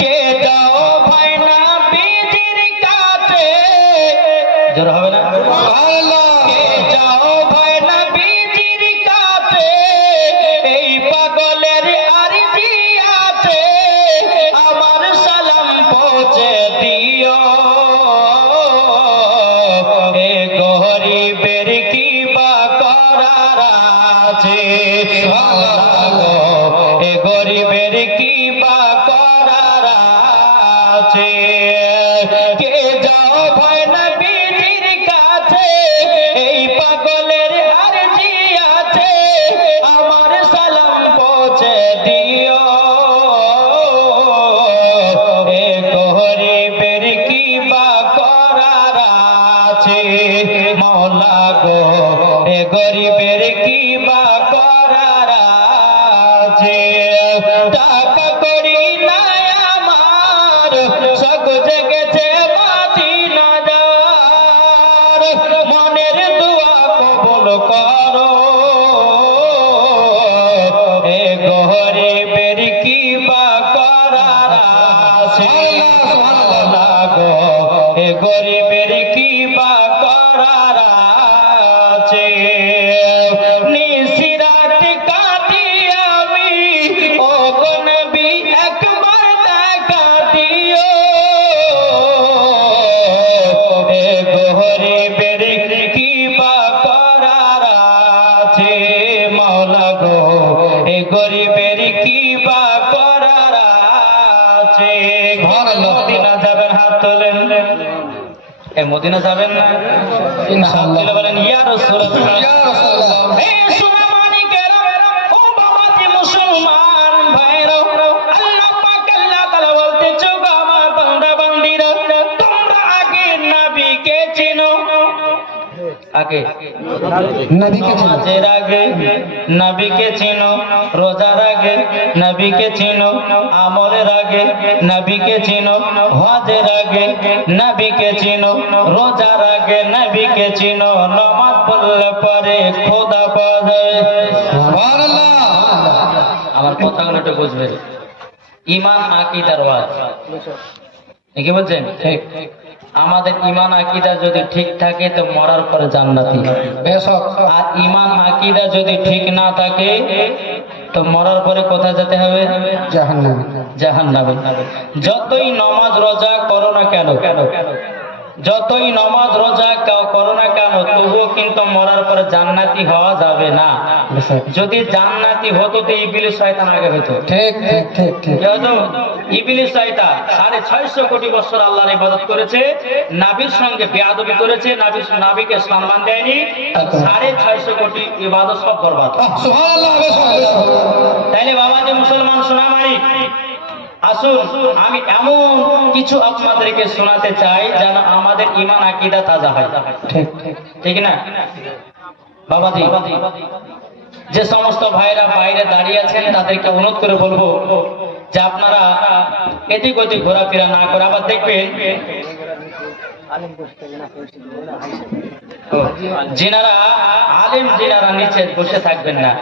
কে যাও ভাই না বীজির কাছে, জোর হবে না? কে যাও ভাই না বীজির কাছে, এই পাগলের আরজি আছে, আমার সালাম পৌঁছে দিও। এ গরিবের কি বা করার আছে, এ গরিবের কি বা করার আছে। কে যাও ভাই না বীজির কাছে, এই পাগলের আরজি আছে, আমার সালাম পৌঁছে দিও। এ গরিবের কি বা করার আছে, মওলা গো এ গরিবের কি বা করার আছে। টাকা করি নাই আমার, সব জেগেছে মদিনা যাওয়ার, মনের দোয়া কবুল করো। এ গরিবের কি বা করার আছে, মওলা গো এ গরিবের কি বা করার আছে। নিশিরাত কাটি আমি, ও গো নবী একবার দেখা দিও। এ গরিবের কি বা করার আছে, মওলা গো এ গরিবের কি বা করার আছে। মদিনা যাবেন, হাত তোলেন। এ মদিনা যাবেন না? ইনশাআল্লাহ বলেন ইয়া রাসূলুল্লাহ, ইয়া রাসূলুল্লাহ। হে সোনা মানিকেরা, ও বাবাজি মুসলমান ভাইরা, আল্লাহ পাক আল্লাহ তাআলা বলতেছে, গো আমার বান্দা বান্দীরা, তোমরা আগে নবীকে চিনো। আগে নবীকে চিনো, নামাজের আগে নবীকে চিনো, রোজার আগে নবীকে চিনো, আমলের আগে নবীকে চিনো, হজের আগে নবীকে চিনো, রোজার আগে নবীকে চিনো, নামাজ পড়লে পরে খোদা পাওয়া যায়। সুবহানাল্লাহ। আমার কথাগুলো একটু বুঝবেন। ঈমান আকীদার ওয়াজ, কি বলছেন? ঠিক। আমাদের ঈমান আকীদা যদি ঠিক থাকে তো মরার পরে জান্নাতি, বেশক। আর ঈমান আকীদা যদি ঠিক না থাকে তো মরার পরে কোথায় যেতে হবে? জাহান্নামে। জাহান্নামে। যতই নামাজ রোজা করো না কেন, যতই নামাজ রোজা করো না কেন, তবুও কিন্তু মরার পরে জান্নাতি হওয়া যাবে না। যদি জান্নাতি হতো তো ইবলিস শয়তান আগে হতো। ঠিক ঠিক ঠিক ঠিক। কি হতো? ইবলিস শয়তান 650 কোটি বছর আল্লাহর ইবাদত করেছে, নবীর সঙ্গে বেয়াদবি করেছে, নবীকে সম্মান দেয়নি, 650 কোটি ইবাদত সব বরবাদ। সুবহানাল্লাহ। তাইলে বাবাজি মুসলমান সোনামারি, আসুন আমি এমন কিছু আপনাদেরকে শোনাতে চাই যেন আমাদের ঈমান আকীদা তাজা হয়। ঠিক ঠিক না বাবাজি? যে সমস্ত ভাইরা বাইরে দাঁড়িয়ে আছেন তাদেরকে অনুরোধ করে বলবো যে আপনারা এদিক ওদিক ঘোরাফেরা না করে, আবার দেখবেন যিনারা আলেম, যিনারা নিচে বসে থাকবেন না,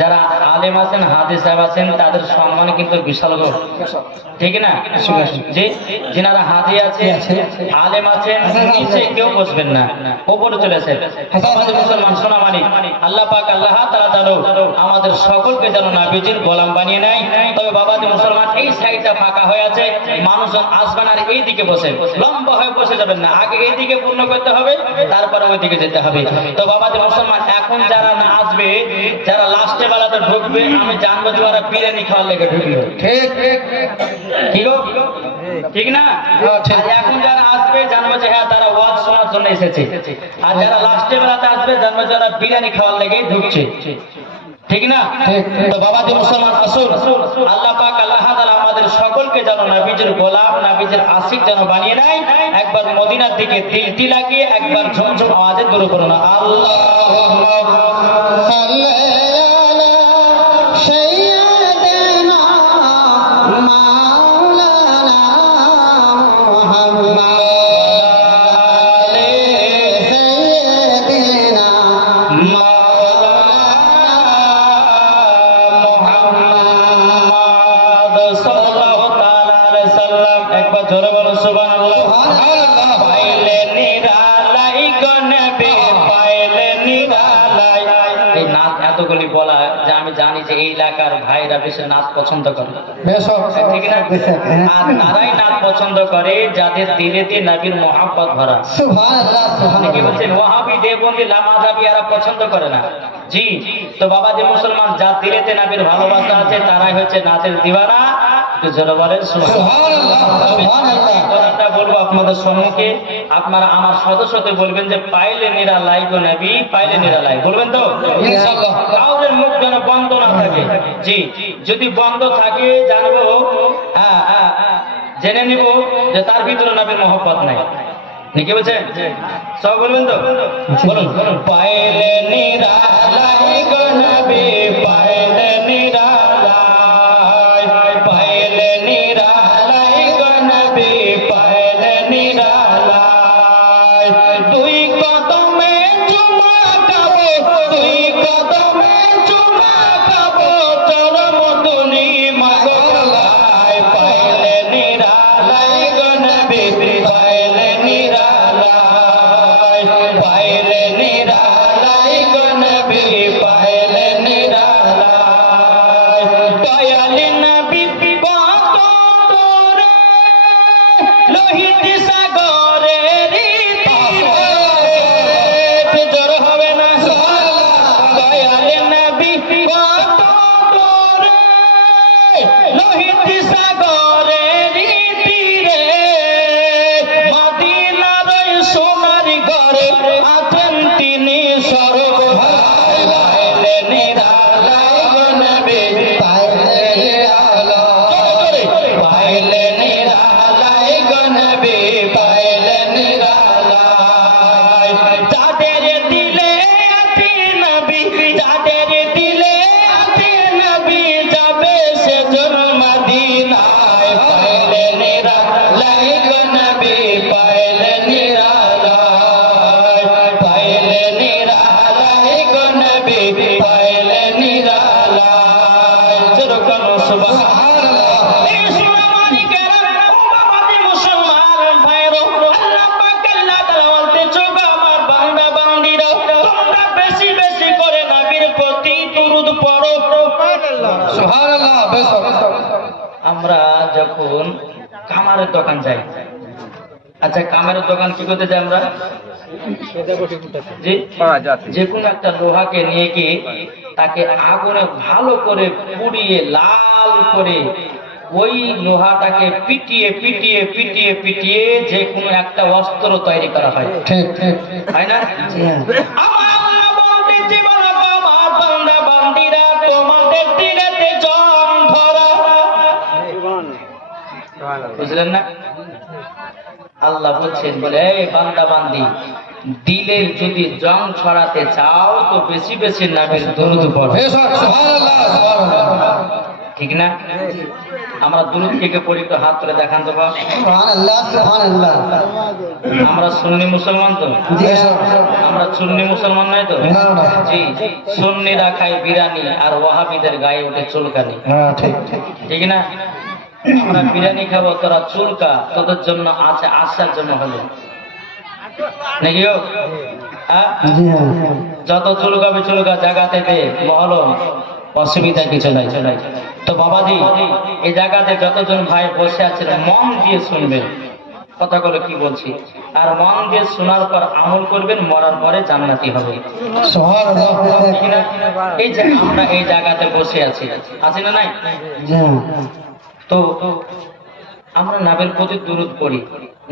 যারা আলেম আছেন, হাদিস সাহেব আছেন, তাদের সম্মান কিন্তু বিশাল, ঠিক না? জি, যিনারা হাদি আছে, আলেম আছেন, নিচে কেউ বসবেন না, উপরে চলে আসেন। আমাদের মুসলমান সোনা মানিক, আল্লাহ পাক আল্লাহ তাআলা যেন আমাদের সকলকে যেন নবীজির গোলাম বানিয়ে নেয়। তবে বাবাজি মুসলমান, এই সাইডটা ফাঁকা হয়ে আছে, মানুষজন আসবেন আর এই দিকে বসে, লম্বা হয়ে বসে যাবেন না, আগে এই দিকে পূর্ণ করতে হবে, তারপরে ওই দিকে যেতে হবে। তো বাবাজি মুসলমান, এখন যারা না আসবে, যারা লাস্টে বেলাতে ঢুকবে, আমি জানবো যে ওরা বিরিয়ানি খাওয়ার লেগে ঢুকলো। ঠিক ঠিক ঠিক না? এখন যারা আসবে জানবো যে হ্যাঁ তারা ওয়াজ শোনার জন্য এসেছে, আর যারা লাস্টে বেলাতে আসবে জানবো যে ওরা বিরিয়ানি খাওয়ার লেগে ঢুকছে, ঠিক না? তো বাবাজি মুসলমান, আসুন আল্লাহ পাক আল্লাহ তাআলা আমাদের সকলকে যেন নবীজির গোলাম, নবীজির আশিক যেন বানিয়ে নেয়। একবার মদিনার দিকে দিলটি লাগিয়ে একবার ঝমঝম আওয়াজে দূর করুন, আল্লাহুম্মা সাল্লি আলা সাইয়্যিদিনা মাওলানা মুহাম্মদ আলে সাইয়্যিদিনা মাওলানা মুহাম্মদ সাল্লাল্লাহু তাআলা জোরে বলো সুবহানাল্লাহ। পাইলে নিরালাই গো নবী পাইলে নিরালাই। এই নাচ এতগুলি বলা যে আমি জানি যে এই এলাকার ভাইরা বেশি নাচ পছন্দ করে, ঠিক না? আর তারাই নাচ পছন্দ করে যাদের দিলে দিয়ে নবীর মহব্বত ভরা। কি বলছেন? ওয়াহাবি দেওবন্দি লামাযাবি এরা পছন্দ করে না। জি, তো বাবাজি মুসলমান যার দিলেতে নবীর ভালোবাসা আছে তারাই হচ্ছে নাচের দিওয়ানা। একটু জোরে বলেন সুবহানাল্লাহ। কথাটা বলবো আপনাদের সম্মুখে, আপনারা আমার সদস্যতে বলবেন যে পাইলে নিরালাই গো নবী পাইলে নিরালাই, বলবেন তো ইনশাআল্লাহ। কাউরের মুখ যেন বন্ধ না থাকে। জি, যদি বন্ধ থাকে জানবো, জেনে নিব যে তার ভিতরে নবীর মহব্বত নাই। কি বলছেন? সব বলবেন তো? বলুন। পাইলে নিরালাই গো নবী পাইলে নিরালাই, পাইলে নিরালাই গো নবী পাইলে নিরালাই। দুই কদমে চুমা খাবো, দুই কদমে চুমা খাবো, চরম দুনি মাগলাই। পাইলে নিরালাই গো নবী পাইলে নিরালাই, পাইলে নিরালাই গো নবী পাইলে নিরালাই। দয়ালি নবী কত দূরে লোহিত সাগরের তীরে, জোর হবে না? দয়ালি নবী কত দূরে লোহিত সাগরের তীরে, মদিনার সোনার ঘরে আছেন তিনি সর্বভাই। পাইলে নিরালাই গো নবী পাইলে নিরালাই, পাইলে নিরালাই গো নবী পাইলে নিরালাই। যাদের দিলে আছে নবী, যাদের দিলে আছে নবী, যাবে সেজন মদিনায়। পাইলে নিরালাই গো নবী পাইলে নিরালাই, পাইলে নিরালাই গো নবী পাইলে নিরালাই। যেরকম সুবহানাল্লাহ। এই সুনামানিকেরা ও বাবাজি মুসলমান ভাইরা, আল্লাহ পাক আল্লাহ তাআলা বলতেছে গো আমার বান্দা বান্দীরা, তোমরা বেশি বেশি করে নবীর প্রতি দুরূদ পড়ো। সুবহানাল্লাহ। আমরা যখন কামারের দোকান যাই, আচ্ছা কামারের দোকান কি করতে যাই আমরা? জি, যে কোনো একটা লোহাকে নিয়ে গিয়ে তাকে আগুনে ভালো করে পুড়িয়ে লাল করে ওই লোহাটাকে পিটিয়ে পিটিয়ে পিটিয়ে পিটিয়ে যে কোনো একটা অস্ত্র তৈরি করা হয়, ঠিক ঠিক, তাই না? আমার আল্লাহ বলতেছে বলো গো আমার বান্দা বান্দীরা, তোমাদের দিলেতে জং ধরা, বুঝলেন না? আল্লাহ বলছেন বলে এই বান্দা বান্দি, দিলের যদি জং ছড়াতে চাও তো বেশি বেশি নবীর দরুদ পড়ো। ঠিক না? আমরা দুরুদ কে পড়ি তো হাত তুলে দেখান তো। সুবহানাল্লাহ সুবহানাল্লাহ। আমরা সুন্নি মুসলমান তো? আমরা সুন্নি মুসলমান নাই তো? জি, সুন্নিরা খায় বিরিয়ানি আর ওয়াহাবিদের গায়ে ওঠে চুলকানি। ঠিক ঠিক না? আমরা বিরিয়ানি খাবো, তোরা চুলকা, তোদের জন্য আছে আসার জন্য হলো নাকি? যত চুলকাবে চুলকা, জায়গাতে মহলো, অসুবিধা কিছু নাই। তো বাবাজি এই জায়গাতে যতজন ভাই বসে আছেন মন দিয়ে শুনবেন কথাগুলো কি বলছি, আর মন দিয়ে শোনার পর আমল করবেন, মরার পরে জান্নাতি হবে। এই যে আমরা এই জায়গাতে বসে আছি, আছি না নাই? তো আমরা নবীর প্রতি দুরূদ পড়ি,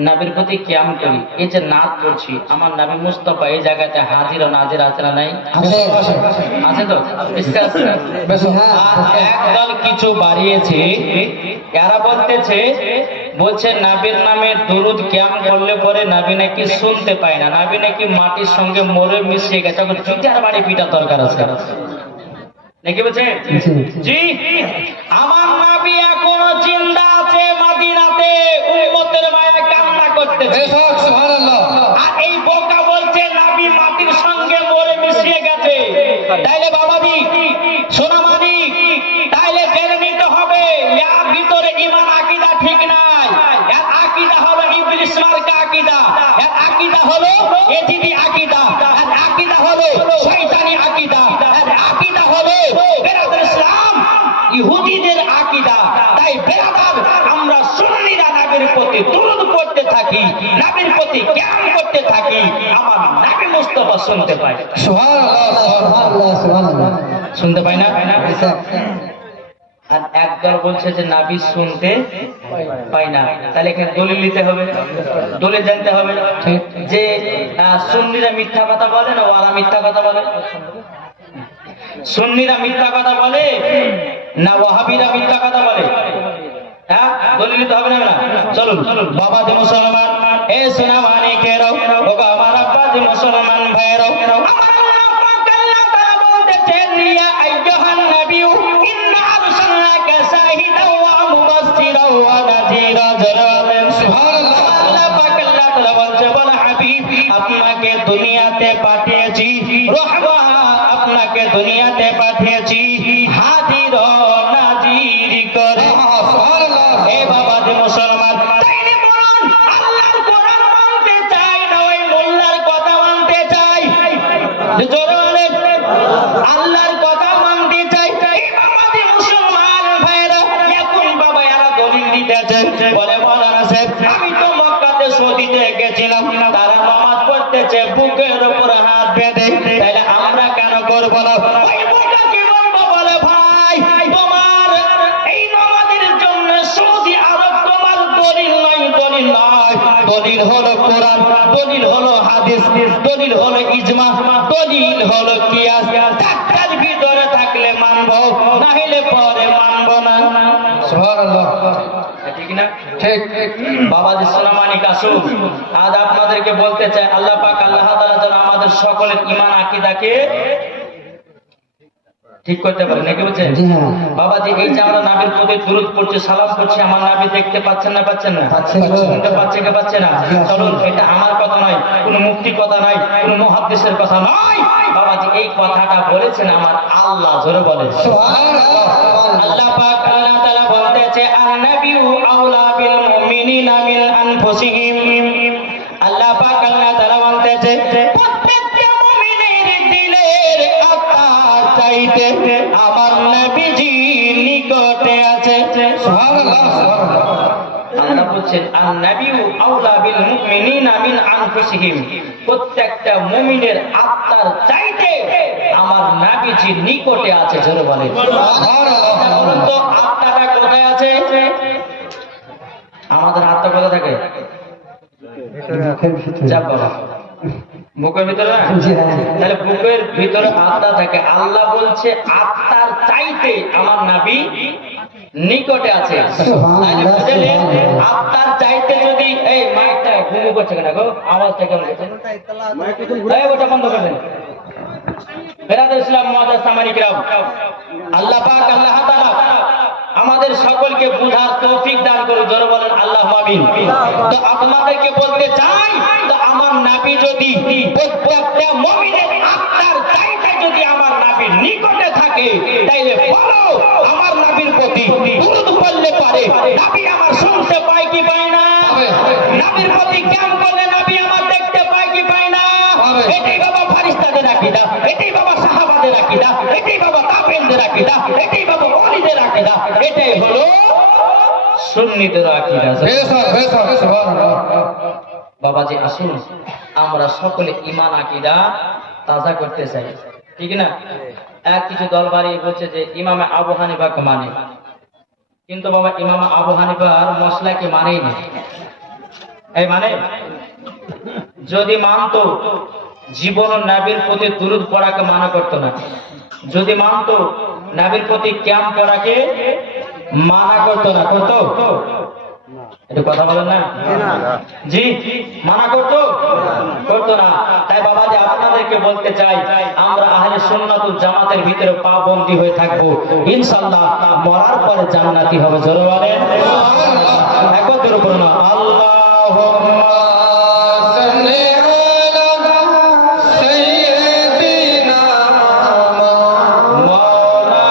নবীর প্রতি কিয়াম করি, এই যে নাচ করছি, আমার নবী মুস্তাফা এই জায়গাতে হাজির ও নাজির আছে না নাই? আছে তো? একদল কিছু বাড়িয়েছে, এরা বলছে নবীর নামে দুরূদ কিয়াম করলে পরে নবী নাকি শুনতে পায় না, নবী নাকি মাটির সঙ্গে মরে মিশিয়ে গেছে, পিটার বাড়ি পিটার দরকার আছে নাকি বলছে? জি, আমার নবী এখনো জিন্দা আছে মদিনাতে, উম্মতের মায়া কান্না করতেছে। সুবহানাল্লাহ। আর এই বোকা বলছে নবী মাটির সঙ্গে মরে মিশিয়ে গেছে। তাইলে বাবাজি সোনামানি, তাইলে জেনে নিতে হবে এর ভিতরে ঈমান আকীদা ঠিক নাই, এর আকীদা হলো ইবলিস মার্কা আকীদা, এর আকীদা হলো এজিদি আকীদা, এর আকীদা হলো শয়তানি আকীদা, এর আকীদা হলো বেরাদার ইসলাম ইহুদিদের আকীদা। তাই বেরাদার আমরা সুন্নিরা নবীর প্রতি দুরূদ পড়তে থাকি, নবীর প্রতি কিয়াম করতে থাকি, আমার নবী মুস্তাফা শুনতে পাই। সুবহানাল্লাহ সুবহানাল্লাহ সুবহানাল্লাহ। শুনতে পাই না? আর একদল বলছে যে নাবি শুনতে পাই না। তাহলে এখানে দলিল নিতে হবে, দলিল জানতে হবে যে সুন্নিরা মিথ্যা কথা বলে না ওয়ালা মিথ্যা কথা বলে, সুন্নিরা মিথ্যা কথা বলে না ওয়াহাবিরা মিথ্যা কথা বলে। হ্যাঁ, দলিল নিতে হবে না? চলুন বাবা যে মুসলমান, এ সোনা মানিকেরাও, ওগো আমার আব্বা যে মুসলমান ভাইরাও, আমার আল্লাহ পাক আল্লাহ তাআলা বলতেছেন ইয়া আইয়ুহান নাবিয়্যু ইন্না আরসালনাকা শাহিদাও ওয়া মুবাশশিরাও ওয়া নাযীরা। সুবহানাল্লাহ। আল্লাহ পাক আল্লাহ তাআলা বলছে বল হাবিব আপনাকে দুনিয়াতে পাঠিয়েছি রহমত, আপনাকে দুনিয়াতে পাঠিয়েছি হাজির ও নাজির করে। এ বাবা যে মুসলমান, তাইলে বলুন আল্লাহর কোরআন মানতে চাই না ওই মোল্লার কথা মানতে চাই? জোরে বলেন আল্লাহর কথা মানতে চাই। এই বাবা যে মুসলমান ভাইরা এখন বাবা এরা দলিল দিতেছে, বলে মাওলানা সাহেব আমি তো মক্কাতে সৌদিতে গেছিলাম, তারা নামাজ পড়তেছে বুকের উপর হাত বেঁধে, তাইলে আমরা কেন করব না? ওই বুকে কি বলবো? বলে ভাই তোমার এই নামাজের জন্য সৌদি আরব তোমার দলিল নাই, দলিল নাই। দলিল হলো কোরআন, দলিল হলো হাদিস, দলিল হলো ইজমা, দলিল হলো কিয়াস। তার ভিতরে থাকলে মানবো, না হলে পরে মানবো না। সুবহানাল্লাহ। ঠিক না? ঠিক। বাবা জি সোনামানিক আসুন, আজ আপনাদেরকে বলতে চাই আল্লাহ পাক আল্লাহ তাআলা যেন আমাদের সকলের ঈমান আকীদাকে ঠিক করতে পারে, নাকি বলছেন? বাবাজি এই যে আমরা নবীর প্রতি দুরূদ পড়ছি, সালাম পড়ছি, আমার নবী দেখতে পাচ্ছেন না পাচ্ছেন না? শুনতে পাচ্ছে কে পাচ্ছে না? চলুন, এটা আমার কথা নয়, কোনো মুফতি কথা নয়, কোনো মুহাদ্দিসের কথা নয়, বাবাজি এই কথাটা বলেছেন আমার আল্লাহ। জোরে বলেন সুবহানাল্লাহ। আল্লাহ পাক আল্লাহ তাআলা বলতেছে আন-নাবিয়্যু আওলা বিল মুমিনিনা মিন আনফুসিহিম। আল্লাহ পাক আল্লাহ তাআলা বলতেছে প্রত্যেকটা মুমিনের দিলের আত্মার চাইতে আমার নবীজি নিকটে আছে। সুবহানাল্লাহ সুবহানাল্লাহ। আল্লাহ বলছেন আন-নাবিয়্যু আওলা বিল মুমিনিনা মিন আনফুসিহিম, প্রত্যেকটা মুমিনের আত্মার চাইতে আমার নবীজি নিকটে আছে। জোরে বলেন সুবহানাল্লাহ। বলুন তো আত্মাটা কোথায় আছে? আমাদের আত্মা কোথায় থাকে? যা বাবা বুকের ভিতরে না? তাহলে বুকের ভিতরে আত্মা থাকে। আল্লাহ বলছে আত্মার চাইতে আমার নবী নিকটে আছে। তাহলে বুঝলেন আত্মার চাইতে যদি এই মাইকটা ঘুমু করছে কেন গো? আওয়াজটা কেমন হচ্ছে? এই ওটা বন্ধ করে দেন। বেরাদার ইসলাম মুআজ্জাজ সামানী কিরাম, আল্লাহ পাক আল্লাহ তাআলা আমাদের সকলকে বুঝার তৌফিক দান করে। জোরে বলেন আল্লাহুম্মা আমিন। তো আপনাদেরকে বলতে চাই তো আমার নবী যদি প্রত্যেকটা মুমিনের আত্মার চাইতে যদি আমার নবীর নিকটে থাকে, তাইলে বলো আমার নবীর প্রতি দুরূদ পড়লে পারে নবী আমার শুনতে পায় কি পায় না? নবীর প্রতি কিয়াম করলে নবী আমার দেখতে পায় কি পায় না? এটাই বাবা ফেরেশতাদের আকীদা, এটাই বাবা সাহাবাদের আকীদা, এটাই বাবা তাবেঈনদের আকীদা, এটাই বাবা ওয়ালিদের আকীদা, এটাই হলো সুন্নিদের আকীদা। সুবহানাল্লাহ। বাবাজি আসুন আমরা সকলে ঈমান আকীদা তাজা করতে চাই, ঠিক না? এক কিছু দল বাড়িয়ে বলছে যে ইমামে আবু হানিফাকে মানে, কিন্তু বাবা ইমাম আবু হানিফার মশলাকে মানেই না। এই মানে যদি মানতো জীবন নবীর প্রতি দুরূদ পড়াকে মানা করতো না, যদি মানতো নবীর প্রতি কিয়াম করাকে মানা করতো না। করতো? এটা কথা বলেন না? জি মানা করতো? করতো না। তাই বাবাজি আপনাদেরকে বলতে চাই আমরা আহলে সুন্নাতুল জামাতের ভিতরে পাবন্দী হয়ে থাকবো, ইনশাআল্লাহ মরার পরে জান্নাতি হবে। জোরে বলেন সুবহানাল্লাহ। একবার জোরে বলুন আল্লাহুম্মা সাল্লি আলা সাইয়্যিদিনা মাওলানা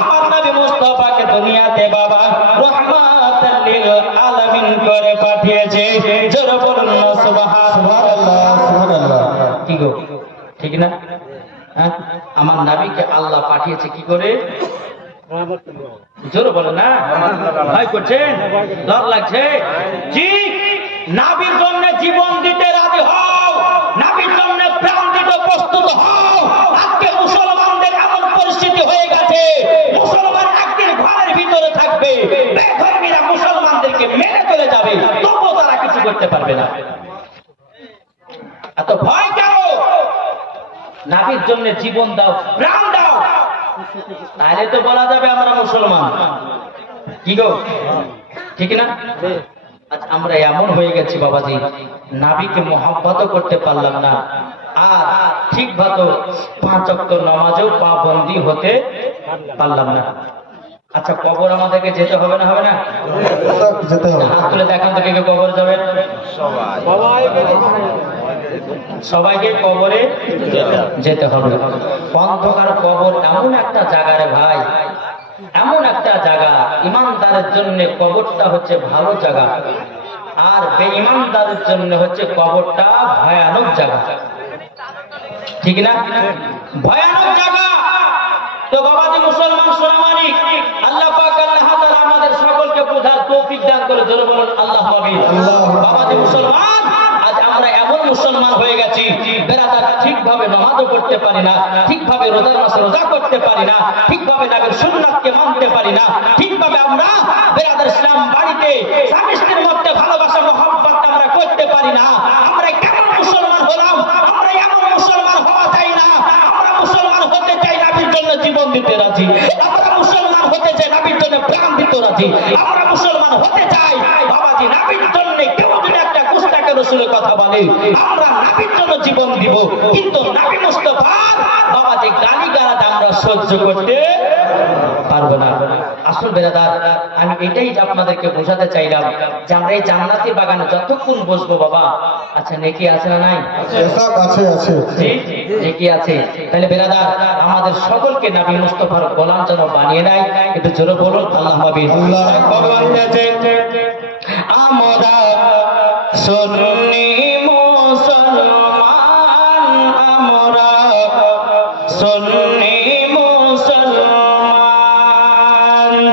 আমার নবী মুস্তাফাকে দুনিয়াতে বাবা রাহমাতাল লিল আলামিন করে পাঠিয়েছে। জোরে বলুন না সুবহানাল্লাহ। সুবহানাল্লাহ। কি গো ঠিক না? হ্যাঁ, আমার নবীকে আল্লাহ পাঠিয়েছে কি করে? জোরে বলো না, ভয় করছেন, ডর লাগছে? জি, নবীর জন্য জীবন দিতে রাজি হও, নবীর জন্য প্রাণ দিতে প্রস্তুত হও। আজকে মুসলমানদের এমন পরিস্থিতি হয়ে গেছে, মুসলমান একদিন ঘরের ভিতরে থাকবে, বেধর্মীরা মুসলমানদেরকে মেরে চলে যাবে, তবুও তারা কিছু করতে পারবে না। এত ভয় কেন? নবীর জন্য জীবন দাও, প্রাণ দাও, তাহলে তো বলা যাবে আমরা মুসলমান। কি গো ঠিক না? আচ্ছা, আমরা এমন হয়ে গেছি বাবাজি, নবীকে মহব্বতও করতে পারলাম না, আর ঠিকভাবে 5 ওয়াক্ত নামাজেও পাবন্দি হতে পারলাম না। আচ্ছা, কবর আমাদেরকে যেতে হবে না? হবে না? যেতে হবে। হাত তুলে দেখান তো কে কে কবর যাবেন? সবাইকে কবরে যেতে হবে। অন্ধকার কবর এমন একটা জায়গা রে ভাই, এমন একটা জায়গা, ইমানদারের জন্য কবরটা হচ্ছে ভালো জায়গা, আর বেঈমানদারের জন্য হচ্ছে কবরটা ভয়ানক জায়গা। ঠিক না? ভয়ানক জায়গা। তো বাবাজি মুসলমান সোনামানি, আল্লাহ পাক আল্লাহ তাআলা আমাদের সকলকে বোঝার তৌফিক দান করে। জোরে বলুন আল্লাহু আমিন। বাবাজি মুসলমান, আজ আমরা এমন মুসলমান হয়ে গেছি, বেরাদার ঠিকভাবে নামাজও পড়তে পারি না, ঠিকভাবে রোজার মাসে রোজা করতে পারি না, ঠিকভাবে নবীর সুন্নাতকে মানতে পারি না, ঠিকভাবে আমরা বেরাদার ইসলাম বাড়িতে স্বামী স্ত্রীর মধ্যে ভালোবাসা মহব্বত আমরা করতে পারি না। আমরা কেমন মুসলমান হলাম? আমরা এমন মুসলমান হওয়া চাই না। আমরা মুসলমান হতে চাই নবীর জন্য জীবন দিতে রাজি, আমরা মুসলমান হতে চাই নবীর জন্য প্রাণ দিতে রাজি, আমরা মুসলমান হতে চাই বাবাজি নবীর জন্য কেউ যদি একটা গুস্তাখে রাসূলের কথা বলে আমরা নবীর জন্য জীবন দিব, কিন্তু নবী মুস্তাফার বাবাজি গালিগালাজ আমরা সহ্য করতে পারবো না। আসল বেরাদার, আমি এটাই আপনাদেরকে বোঝাতে চাইলাম যে আমরা এই জান্নাতি বাগানে যতক্ষণ বসবো বাবা, আচ্ছা নেকি আছে না নাই? আছে আছে। জি, নেকি আছে। তাহলে বেরাদার, আমাদের সকলকে নবী মুস্তাফার গোলাম যেন বানিয়ে নেয়। একটু জোরে বলুন আল্লাহুম্মা আমিন। ভগবান বলেছে, আমরা সুন্নি মুসলমান, আমরা সুন্নি মুসলমান।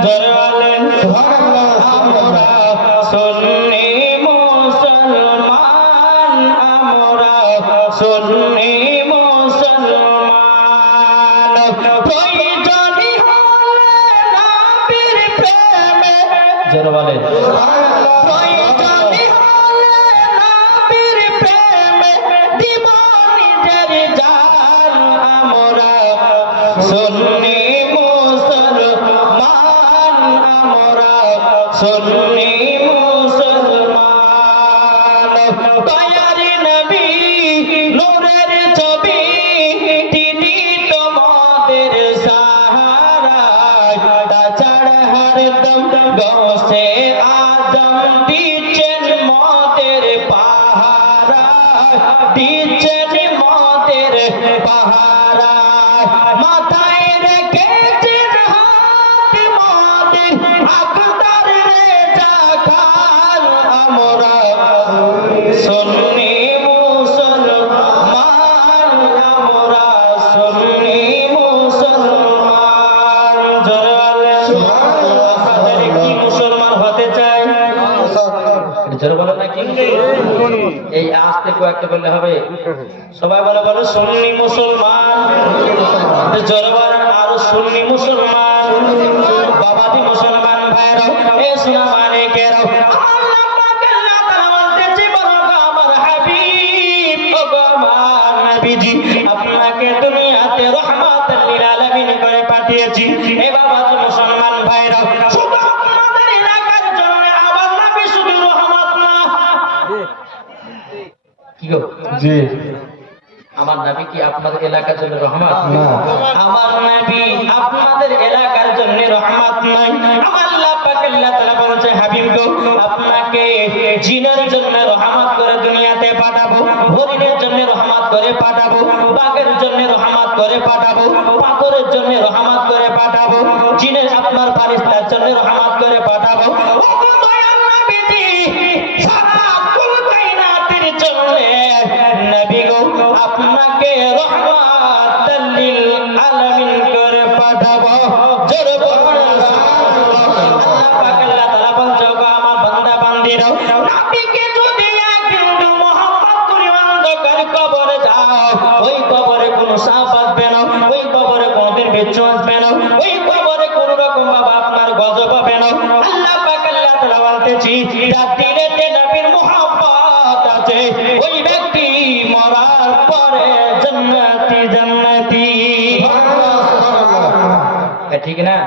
জোরে বলেন সুবহানাল্লাহ। আমরা সুন্নি মুসলমান, আমরা সুন্নি মুসলমান। প্রয়োজনই হলে নবীর প্রেমে, জোরে বলেন প্রয়োজনই হলে নবীর প্রেমে দিব নিজের জান। আমরা সুন্নি মুসলমান, আমরা সুন্নি মুসলমান। দয়ার নবী নূরের ছবি, তিনি তোমাদের সাহারা, তাছাড়া হরদম গৌসে আজম দিচ্ছেন মদের পাহারা, দিচ্ছেন মদের পাহারা। মাথায় রেখেছেন হাত মদের আকদার রেজা খান। আমরা সুন্নি মুসলমান, আমরা সুন্নি মুসলমান। জোরে বলেন আপনাদের কি মুসলমান হতে চাই? জোরে বলেন না কি? এই আস্তে কয়েকটা বললে হবে? সবাই বলে বলো সুন্নি মুসলমান। জোরে বলেন আরো সুন্নি মুসলমান। বাবাজি মুসলমান ভাইরা, এ সোনা মানিকেরা, আল্লাহ পাক আল্লাহ তাআলা বলতেছে, বলো আমার হাবিব, ও আমার নবীজি, আপনাকে দুনিয়াতে রাহমাতাল লিল আলামিন করে পাঠিয়েছি। এ বাবাজি মুসলমান ভাইরা, শুধু আপনাদের এলাকার জন্য আমার নবী শুধু রহমত না। কি গো? জি। আমার নবী কি আপনাদের এলাকার জন্য রহমত? না। আমার নবী আপনাদের এলাকার জন্য রহমত নয়। আমার আল্লাহ পাক আল্লাহ তাআলা বলেছে, হাবিব গো, আপনাকে জিনের জন্য রহমত করে দুনিয়াতে পাঠাবো, হরিণের জন্য রহমত করে পাঠাবো, বাঘের জন্য রহমত করে পাঠাবো, পাথরের জন্য রহমত করে পাঠাবো, জিনের আপনার ফারিস্তার জন্য রহমত করে পাঠাবো। ও দয়াল নবীজি, সারা কুল কায়নাতের জন্য নবী গো আপনাকে রহমাতাল লিল আলামিন করে পাঠাবো। জোরে বলুন আল্লাহ পাক আল্লাহ তাআলা বলছে গো আমার বান্দা বান্দীরা, নবীকে যদি এক বিন্দু মহব্বত করে অন্ধকার কবরে যাও, ওই কবরে কোনো সাপ আসবে না, ওই কবরে কোনদিন বিচ্ছু আসবে না, ওই কবরে কোন রকম বাবা আপনার গজব হবে না। আল্লাহ পাক আল্লাহ তাআলা বলতেছি যার দিলেতে নবীর মহব্বত আছে, ওই ব্যক্তি মরার পরে জান্নাতি জান্নাতি। ঠিক না?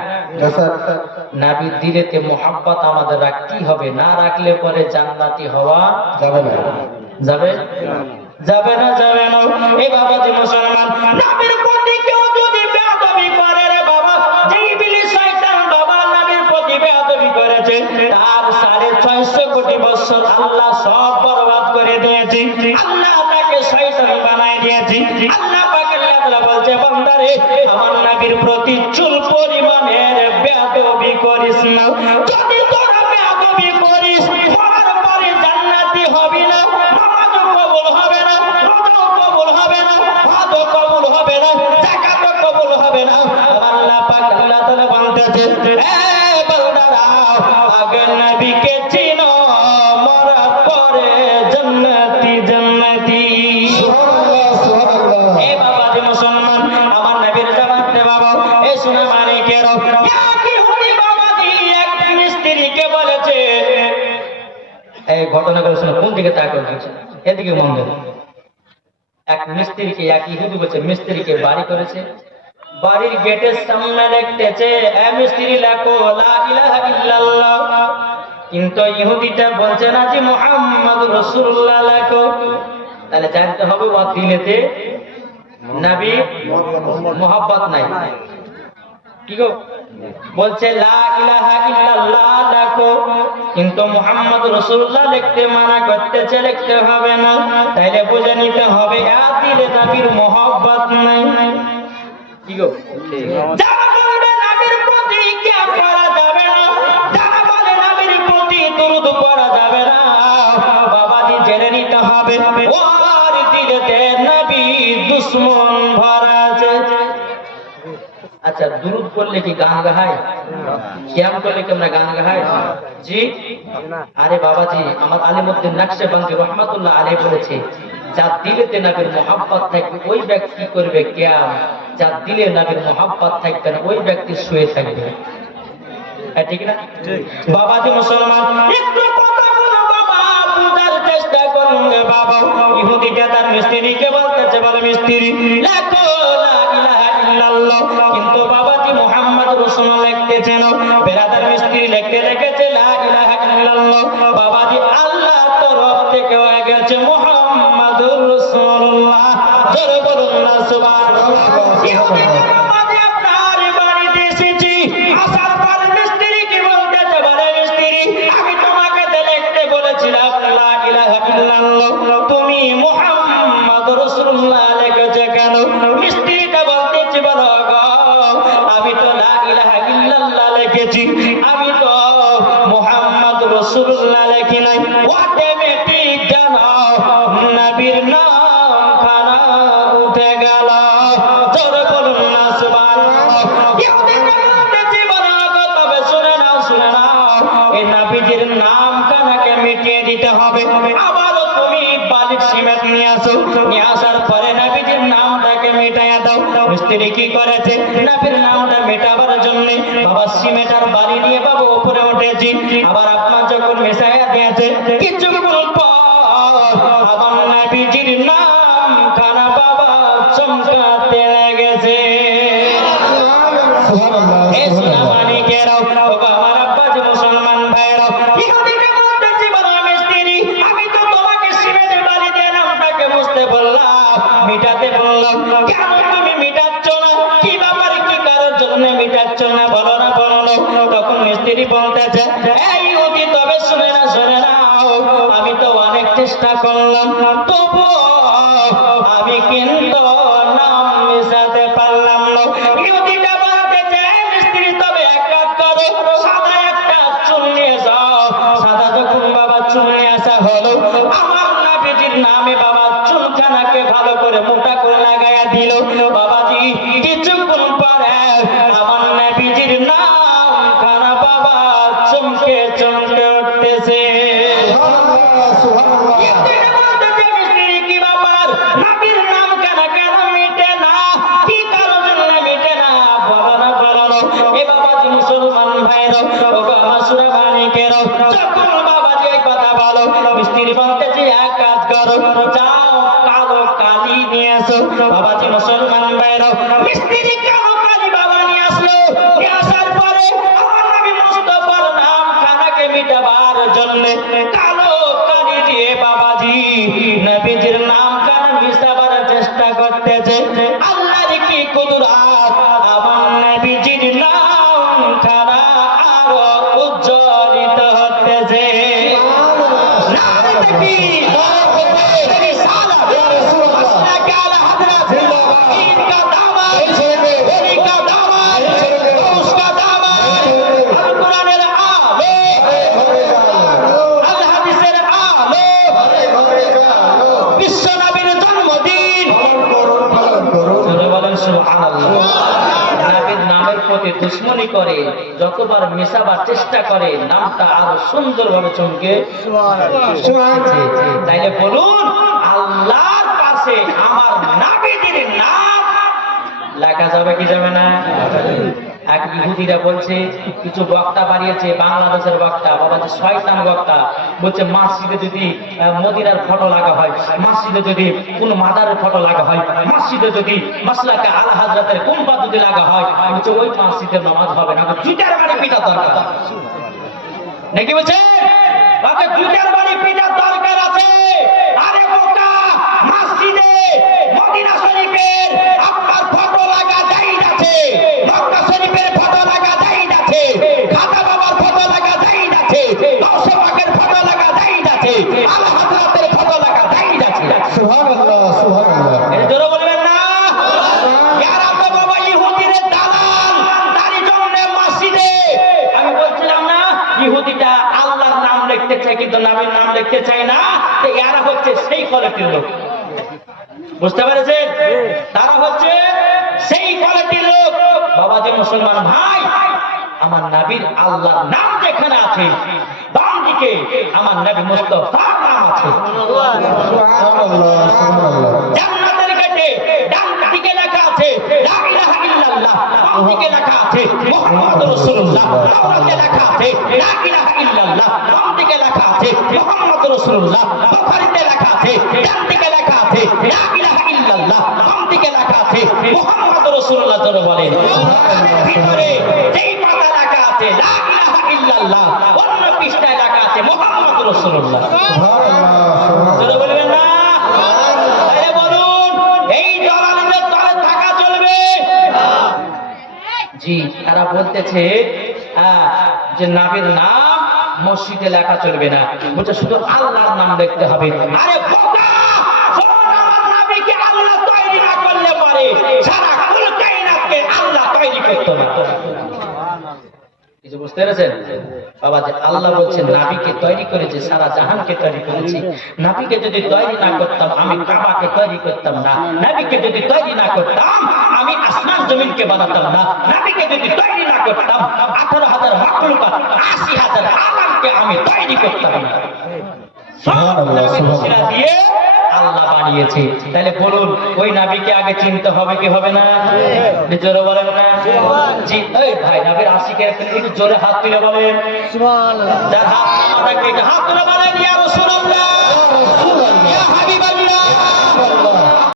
নবীর দিলেতে মহব্বত আমাদের রাখতেই হবে, না রাখলে পরে জান্নাতি হওয়া যাবে না। যাবে যাবে না যাবে না। এই বাবা যে মুসলমান, নবীর প্রতি কেউ যদি বেয়াদবি করে রে বাবা, যে ইবলিস শয়তান বাবা নবীর প্রতি বেয়াদবি করেছে, তার 650 কোটি বছর আল্লাহ সব বরবাদ করে দিয়েছে, আল্লাহ তাকে শয়তান বানায় দিয়েছে। আল্লাহ পাক আল্লাহ তাআলা বলছে বান্দারে আমার নবীর প্রতি চুল পরিমাণের বেয়াদবি করিস না। যদি তোরা বেয়াদবি করিস মরার পরে জান্নাতি হবি না, নামাজও কবুল হবে না, রোজাও কবুল হবে না, হজও কবুল হবে না, যাকাতও কবুল হবে না। আল্লাহ পাক আল্লাহ তাআলা বলতেছে এ বান্দারা আগে নবীকে চিনো, মরার পরে জান্নাতি জান্নাতি। এ বাবা যে মুসলমান আমার নবীর জামাত দে বাবা, এ সোনা মানিকের কি হলি বাবা দি এক মিস্ত্রিকে বলেছে, এই ঘটনাগুলো শুনে কোন দিকে তাকাও দিচ্ছে, এদিকে মন দেন। এক মিস্ত্রিকে এক ইহুদি বলছে, মিস্ত্রিকে বাড়ি করেছে, বাড়ির গেটের সামনে লিখতেছে এ মিস্ত্রি লেখো লা ইলাহা ইল্লাল্লাহ, কিন্তু ইহুদিটা বলছে না যে মুহাম্মদুর রাসূলুল্লাহ লেখো। তাহলে জানতে হবে ওয়া দিলেতে নবী মোহাব্বত নাই। কি গো বলছে লা ইলাহা ইল্লাল্লাহ লেখো, কিন্তু মুহাম্মদ রাসূলুল্লাহ লিখতে মানা করতেছে, লিখতে হবে না। তাইলে বুঝে নিতে হবে দিলে নবীর মোহাব্বত নাই। কি গো যারা বলবে নবীর প্রতি কিয়াম করা যাবে না, যারা বলে নবীর প্রতি দুরূদ পড়া যাবে না, বাবাজি জেনে নিতে হবে ওর দিলেতে নবী দুশমন ভরা আছে। আচ্ছা দুরূদ পড়লে কি গান গায়? কিয়াম করলে কি আমরা গান গাই? জি আরে বাবাজি, আমার আলিমউদ্দিন নকশবন্দি রহমাতুল্লাহ আলাইহি বলেছে যার দিলেতে নবীর মোহাব্বত থাকবে ওই ব্যক্তি করবে কিয়াম, যার দিলে নবীর মোহাব্বত থাকবে না ওই ব্যক্তি শুয়ে থাকবে। ঠিক না বাবাজি মুসলমান? একটু কথা বলো বাবা, বুঝার চেষ্টা করুন বাবা। ইহুদিটা তার মিস্ত্রিকে বলতেছে, বলে মিস্ত্রি লেখো লা ইলাহা ইল্লাল্লাহ, কিন্তু বাবাজি মুহাম্মদ রাসূলুল্লাহ লিখতেছেন। বেরাদার মিস্ত্রি লিখতে লিখেছে লা ইলাহা ইল্লাল্লাহ, বাবাজি আল্লাহ তরফ থেকে হয়ে গেছে মুহাম্মাদুর রাসূলুল্লাহ। জোরে বলুন না সুবহানাল্লাহ। বাবাজি আপনার বাড়িতে এসেছি, আসার পর মিস্ত্রিকে বলতেছে, বলে মিস্ত্রি আমি তোমাকে লিখতে বলেছিলাম লা ইলাহা ইল্লাল্লাহ, তুমি মুহাম্মদ রাসূলুল্লাহ লিখেছো কেন? মিস্ত্রিটা বলতেছে, বলো গো আমি তো লা ইলাহা ইল্লাল্লাহ লিখেছি, আমি তো মুহাম্মদ রাসূলুল্লাহ লিখি নাই। অটোমেটিক জানো নবীর নাম খানা উঠে গেল। জোরে বলুন না সুবহানাল্লাহ। ইহুদিটা বলতেছে, বলো গো তবে শুনে নাও শুনে নাও, এই নবীজির নাম খানাকে মিটিয়ে দিতে হবে। আবারও তুমি বালির সিমেন্ট নিয়ে আসো, নিয়ে আসার পরে নবীজির নামটাকে মিটাইয়া দাও। মিস্ত্রি কি করেছে? নবীর নামটা মেটাবার জন্য বাবা সিমেন্ট আর বালি নিয়ে বাবা উপরে উঠেছি। আবার আপনার যখন মেশাইয়া দিয়েছে, কিছুক্ষণ পর আবার নবীজির নাম খানা বাবা চমকাতে লেগেছে। এই সোনা মানিকেরাও, আমার আব্বাজি মুসলমান ভাইরাও, ইহুদিকে বলতেছি, বলো মিস্ত্রি আমি তো তোমাকে সিমেন্টের বালি দিয়ে নামটাকে মুছতে বললাম, মিটাতে বললাম, কেন তুমি মিটাচ্ছ না? কি ব্যাপার, কি কারোর জন্য মিটাচ্ছ না? বলো না বলো না। তখন মিস্ত্রি বলতেছে, এই ইহুদি তবে শুনে না শুনে নাও, আমি তো অনেক চেষ্টা করলাম, নামে বাবা চুলখানাকে ভালো করে মোটা করে লাগাইয়া দিল। বাবাজি কিছুক্ষণ পরে আমার নবীজির নাম খানা বাবা চমকে চমকে উঠতেছে। কি ব্যাপার, নবীর নাম কেন কেন মিটে না, কি কারণে মিটে না, বলো না বলো না। এ বাবাজি মুসলমান ভাইরা, ও বাবা সুরা মানিকেরা, যখন বাবাজি এই কথা বলো, মিস্ত্রি বলতেছে এক কাজ করো, যাও কালো কালি নিয়ে আসো। বাবাজি মুসলমান ভাইরা, মিস্ত্রি কালো কালি বাবা নিয়ে আসলো। নিয়ে আসার পরে আমার নবী মুস্তাফার নাম খানাকে মিটাবার জন্য কালো কালি দিয়ে বাবাজি নবীজির নাম খানা মিটাবার চেষ্টা করতেছে। আল্লাহর কি কুদরত, আমার নবীজির নাম খানা আরো উজ্জ্বলিত হতেছে। দুশ্মনী করে যতবার মেশাবার চেষ্টা করে নামটা আরো সুন্দর ভাবে চমকে। তাইলে বলুন আল্লাহর পাশে আমার নবীজির নাম লেখা যাবে কি যাবে না? এক ইহুদিরা বলছে, কিছু বক্তা বাড়িয়েছে, বাংলাদেশের বক্তা বাবাজি শয়তান বক্তা, বলছে মসজিদে যদি মদিনার ফটো লাগা হয়, মসজিদে যদি কোন মাদারের ফটো লাগা হয়, মসজিদে যদি মাসলাকে আলা হযরতের কুম্পা যদি লাগা হয়, বলছে ওই মসজিদের নামাজ হবে না, জুতার বাড়ি পিটা দরকার নাকি? বলছে বাবা জুতার বাড়ি পিটার দরকার আছে। আরে বোকা, মসজিদে মদিনা শরীফের আপনার ফটো লাগা জায়েজ আছে, মক্কা শরীফের ফটো লাগা জায়েজ আছে, খাজা বাবার ফটো লাগা জায়েজ আছে, গাউসে পাকের ফটো লাগা জায়েজ আছে, আলা হযরতের ফটো লাগা জায়েজ আছে। সুবহানাল্লাহ, সুবহানাল্লাহ। এই জোরে বলবেন না? যারা তো বাবা ইহুদিদের দালাল, তারই জন্য মসজিদে আমি বলছিলাম না ইহুদিটা আল্লাহর নাম লিখতে চায় কিন্তু নবীর নাম লিখতে চায় না। তো এরা হচ্ছে সেই কোয়ালিটির লোক, বুঝতে পেরেছেন? তারা হচ্ছে সেই কোয়ালিটির লোক। বাবাজি মুসলমান ভাই, আমার নবীর আল্লাহর নাম যেখানে আছে বাম দিকে আমার নবী মুস্তাফার নাম আছে। সুবহানাল্লাহ, সুবহানাল্লাহ। জান্নাতের গেটে ডান দিকে লেখা আছে লা ইলাহা ইল্লাল্লাহ, বাম দিকে লেখা আছে মুহাম্মাদুর রাসূলুল্লাহ। তাওরাতে লেখা আছে লা ইলাহা ইল্লাল্লাহ, বাম দিকে লেখা আছে মুহাম্মাদুর রাসূলুল্লাহ। বুখারীতে লেখা আছে ডান দিকে লেখা আছে লা ইলাহা ইল্লাল্লাহ, বাম দিকে লেখা আছে মুহাম্মাদুর রাসূলুল্লাহ। জোরে বলেন। ভিতরে যেই পাতা লেখা আছে লা ইলাহা ইল্লাল্লাহ, অন্য পৃষ্ঠায় লেখা আছে মুহাম্মাদুর রাসূলুল্লাহ। সুবহানাল্লাহ, জোরে বলবেন না? তাহলে বলুন এই দলালদের তলে থাকা চলবে? জি, তারা বলতেছে যে নবীর নাম মসজিদে লেখা চলবে না, বলছে শুধু আল্লাহর নাম লিখতে হবে। আরে বোকা, যখন আমার নবীকে আল্লাহ তৈরি না করলে পারে সারা কুল কায়নাতকে আল্লাহ তৈরি করতে না। কিছু বুঝতে পেরেছেন বাবা? যে আল্লাহ বলছেন নাবিকে তৈরি করেছে, সারা জাহানকে তৈরি করেছি। নাবিকে যদি তৈরি না করতাম আমি কাবাকে তৈরি করতাম না, নাবিকে যদি তৈরি না করতাম আমি আসমান জমিনকে বানাতাম না, নাবিকে যদি তৈরি না করতাম 18,000 মাখলুকাত 80,000 আলামকে আমি তৈরি করতাম না। দিয়ে আল্লাহ বানিয়েছে। তাহলে বলুন ওই নাবিকে আগে চিনতে হবে কি হবে না? জোরে বলেন না? জি এই ভাই নবীর আশিকের একটু জোরে হাত তুলে বলেন সুবহানাল্লাহ। যার হাত নামাটা হাত তুলে বলেন ইয়া রাসূলুল্লাহ।